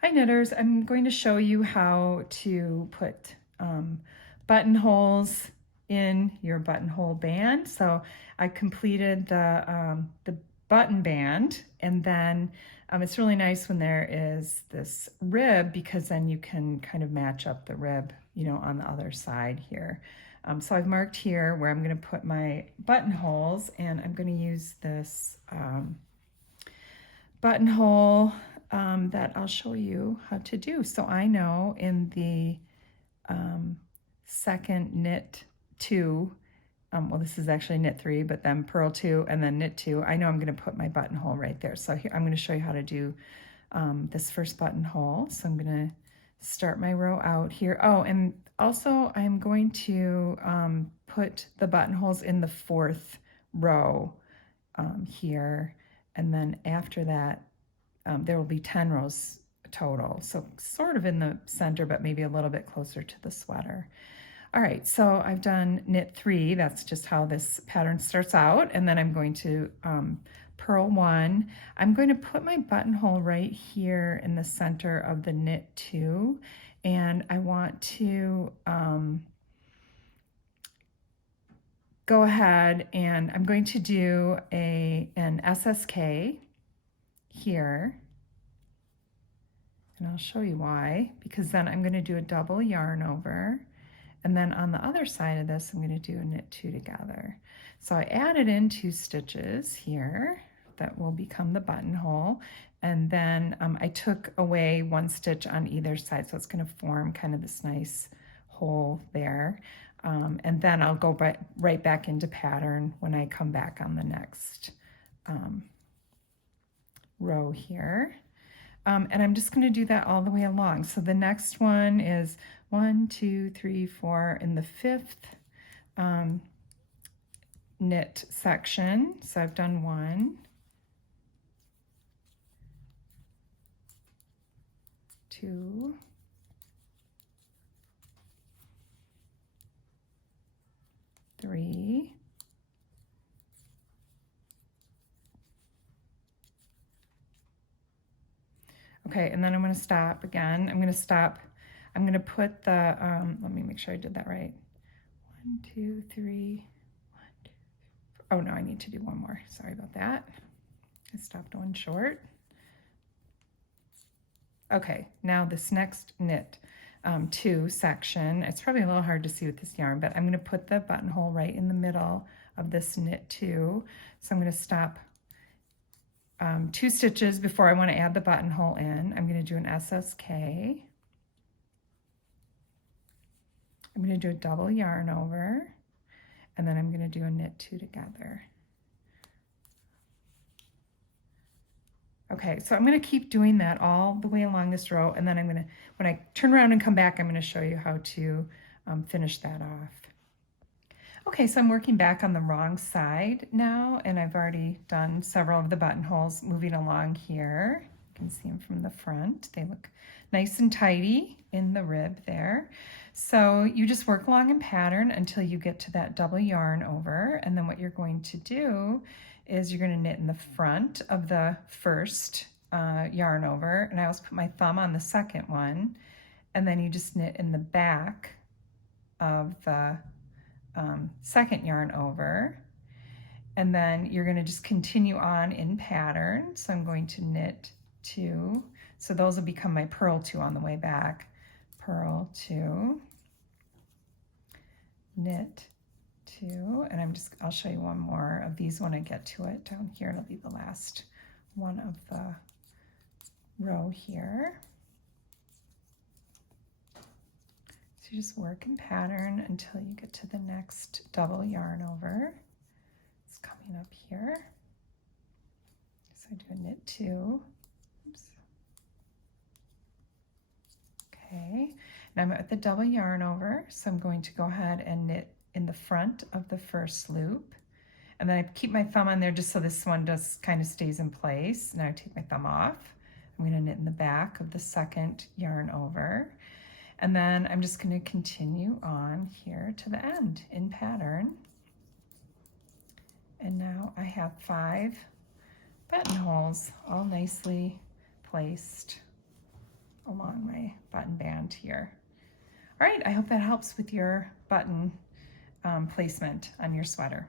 Hi knitters, I'm going to show you how to put buttonholes in your buttonhole band. So I completed the button band, and then it's really nice when there is this rib, because then you can kind of match up the rib, on the other side here. So I've marked here where I'm going to put my buttonholes, and I'm going to use this buttonhole that I'll show you how to do. So I know in the second knit 2, well, this is actually knit 3, but then purl 2 and then knit 2, I know I'm going to put my buttonhole right there. So here I'm going to show you how to do this first buttonhole. So I'm going to start my row out here. Oh, and also I'm going to put the buttonholes in the 4th row here, and then after that there will be 10 rows total, so sort of in the center but maybe a little bit closer to the sweater. All right, so I've done knit 3. That's just how this pattern starts out, and then I'm going to purl 1. I'm going to put my buttonhole right here in the center of the knit 2, and I want to go ahead and I'm going to do an SSK here, and I'll show you why, because then I'm going to do a double yarn over, and then on the other side of this I'm going to do a knit 2 together. So I added in 2 stitches here that will become the buttonhole, and then I took away 1 stitch on either side, so it's going to form kind of this nice hole there. And then I'll go right back into pattern when I come back on the next row here. And I'm just going to do that all the way along. So the next one is 1, 2, 3, 4 in the 5th knit section. So I've done 1, 2, 3, 4. Okay, and then I'm going to stop again. I'm going to stop. I'm going to put the, let me make sure I did that right. 1, 2, 3, 1, 2, 3. Oh no, I need to do one more. Sorry about that. I stopped one short. Okay, now this next knit 2 section, it's probably a little hard to see with this yarn, but I'm going to put the buttonhole right in the middle of this knit 2. So I'm going to stop 2 stitches before I want to add the buttonhole in. I'm going to do an SSK. I'm going to do a double yarn over, and then I'm going to do a knit 2 together. Okay, so I'm going to keep doing that all the way along this row, and then I'm going to, when I turn around and come back, I'm going to show you how to finish that off. Okay, so I'm working back on the wrong side now, and I've already done several of the buttonholes moving along here. You can see them from the front. They look nice and tidy in the rib there. So you just work along in pattern until you get to that double yarn over, and then what you're going to do is you're going to knit in the front of the first yarn over, and I always put my thumb on the second one, and then you just knit in the back of the second yarn over, and then you're going to just continue on in pattern. So I'm going to knit 2, so those will become my purl 2 on the way back. Purl 2, knit 2, and I'll show you one more of these when I get to it. Down here it'll be the last one of the row here. So you just work in pattern until you get to the next double yarn over. It's coming up here. So I do a knit 2. Oops. Okay, and I'm at the double yarn over, so I'm going to go ahead and knit in the front of the first loop, and then I keep my thumb on there just so this one just kind of stays in place. Now I take my thumb off. I'm going to knit in the back of the second yarn over, and then I'm just going to continue on here to the end in pattern. And now I have 5 buttonholes all nicely placed. along my button band here. All right, I hope that helps with your button placement on your sweater.